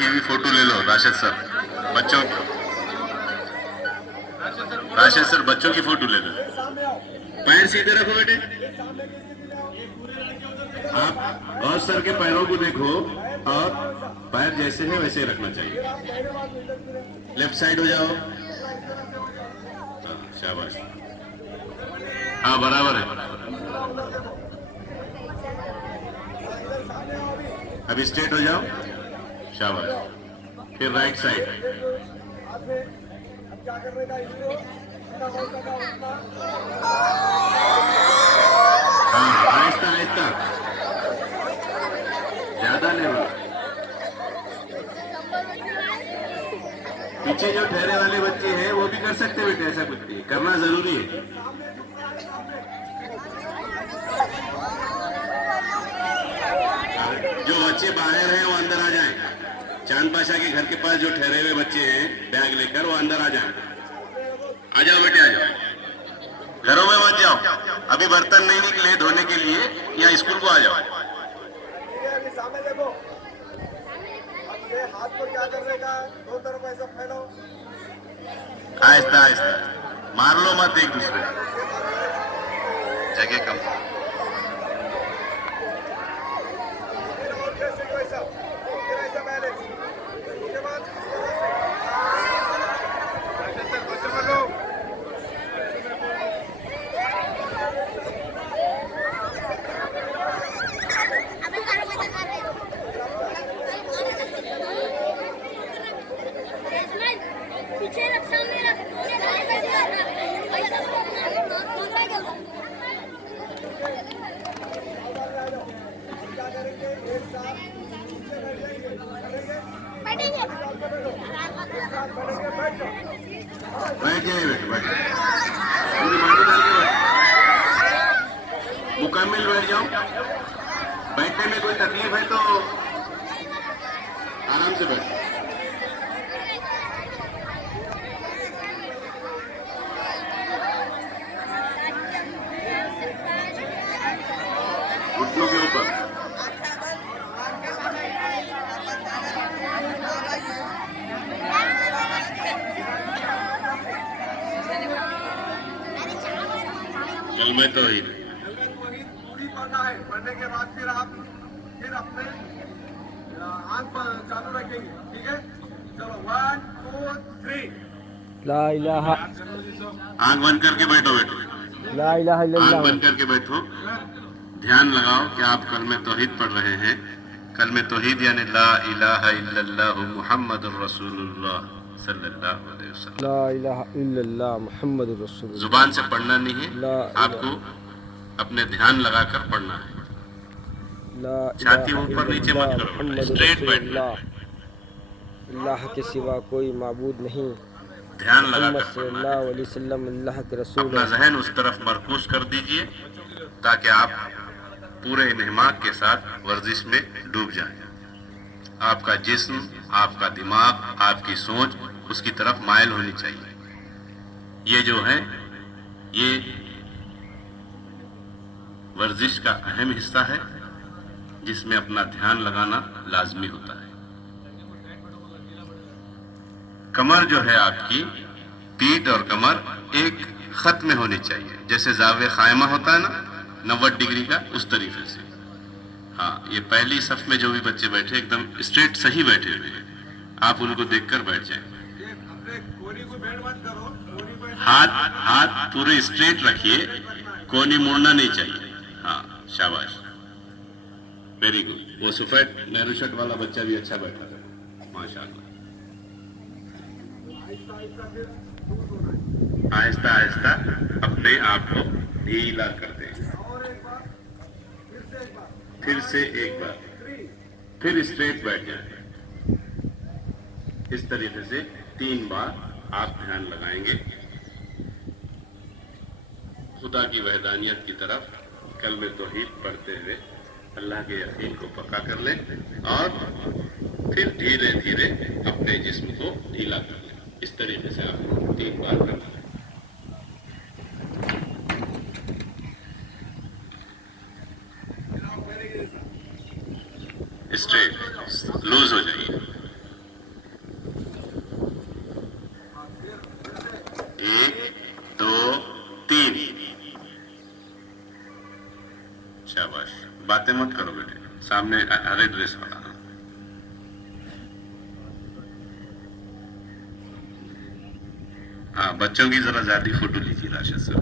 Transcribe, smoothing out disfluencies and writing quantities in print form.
की भी फोटो ले लो राशिद सर, बच्चों राशिद सर बच्चों की फोटो ले लो। पैर सीधे रखो बेटे, आप और सर के पैरों को देखो और पैर जैसे है वैसे ही रखना चाहिए। लेफ्ट साइड हो जाओ, शाबाश, हाँ बराबर है। अभी स्ट्रेट हो जाओ, शाबाश। फिर राइट साइड, हाँ आहिस्ता आहिस्ता, ज्यादा नहीं हो। पीछे जो ठहरे वाले बच्चे हैं वो भी कर सकते बेटे, ऐसा कुछ नहीं करना जरूरी है। जो बच्चे बाहर हैं वो अंदर आ जाएं। चांद पाशा के घर के पास जो ठहरे हुए बच्चे हैं बैग लेकर, वो अंदर आ जाएं। आ जाओ बेटे, आ जाओ, घरों में मत जाओ, अभी बर्तन नहीं निकले धोने के लिए, यहाँ स्कूल को आ जाओ। हाथ को क्या करने का, दो तरफ ऐसा फैलाओ, आहिस्ता आहिस्ता, मार लो मत एक दूसरे, जगह कम। बैठ जाइए बेटे, बैठ पूरी बाटी डाल के बैठ, मुकम्मल बैठ जाओ। बैठने में कोई तकलीफ है तो आराम से बैठो। घुटनों के ऊपर, कलमे तौहीद पूरी पढ़ना है। पढ़ने के बाद फिर आप अपने आंख चालू रखेंगे, ठीक है? चलो 1 2 3। ला इलाहा, आंख बंद करके बैठो बेटो, ला इलाहा इल्लल्लाह, आंख बंद करके बैठो। ध्यान लगाओ कि आप कलमे तौहीद पढ़ रहे हैं। कलमे तौहीद यानी ला इलाहा इल्लल्लाह मुहम्मदुर रसूलुल्लाह सल्लल्लाहु अलैहि वसल्लम। ला इलाहा इल्लल्लाह मुहम्मदुर रसूलुल्लाह। जुबान से पढ़ना नहीं है, आपको अपने ध्यान लगाकर पढ़ना है। छाती ऊपर नीचे मत करो, स्ट्रेट बैठना है। अल्लाह के सिवा कोई माबूद नहीं, ध्यान लगाकर सल्लल्लाहु अलैहि वसल्लम अल्लाह के रसूल। अपना जहन उस तरफ मरकूज कर दीजिए ताकि आप पूरे इन्हिमाक के साथ वर्जिश में डूब जाएं। आपका जिस्म, आपका दिमाग, आपकी सोच उसकी तरफ मायल होनी चाहिए। ये जो है ये वर्जिश का अहम हिस्सा है जिसमें अपना ध्यान लगाना लाजमी होता है। कमर जो है आपकी, पीठ और कमर एक खत में होनी चाहिए, जैसे जावे खायमा होता है ना 90 डिग्री का, उस तरीके से। हाँ, ये पहली सफ में जो भी बच्चे बैठे एकदम स्ट्रेट सही बैठे हुए हैं, आप उनको देखकर बैठ जाएं। हाथ पूरे स्ट्रेट रखिए, कोनी मुड़ना नहीं चाहिए। हाँ शाबाश, वेरी गुड। वो सफेद नेहरू शर्ट वाला बच्चा भी अच्छा बैठा है, माशाल्लाह। आहिस्ता आहिस्ता अपने आप को ढीला कर दें। फिर से एक बार, फिर स्ट्रेट बैठ जाए। इस तरीके से 3 बार आप ध्यान लगाएंगे। खुदा की वहदानियत की तरफ कलमे तौहीद पढ़ते हुए अल्लाह के यकीन को पक्का कर लें और फिर धीरे धीरे अपने जिस्म को ढीला कर लें। इस तरीके से आपको 3 बार करना है। स्ट्रेट, लूज हो जाइए। बातें मत करो बेटे, सामने हरे ड्रेस वाला। हाँ, बच्चों की जरा ज्यादा फोटो लीजिए राशिद सर।